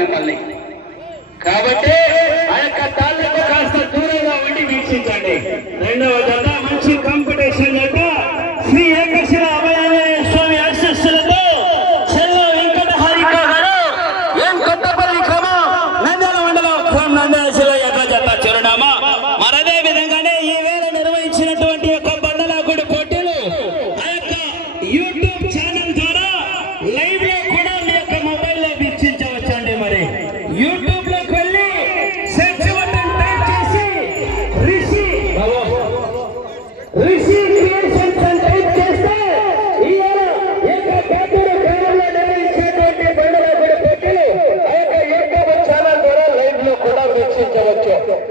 మిమ్మల్ని. కాబట్టి ఆ యొక్క తాళ్ళకు కాస్త దూరంగా ఉండి వీక్షించండి. రెండవ జత మంచి కాంపిటీషన్ జత. శ్రీ ఏకశిల అభయాలయ స్వామి ఆశస్సులతో చెల్ల వెంకట మండలం చిరునామా. విధంగానే ఈ వేళ నిర్వహించినటువంటి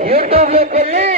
ಯೂಟ್ಯೂಬ್ ಲೆಕ್ಕಲ್ಲಿ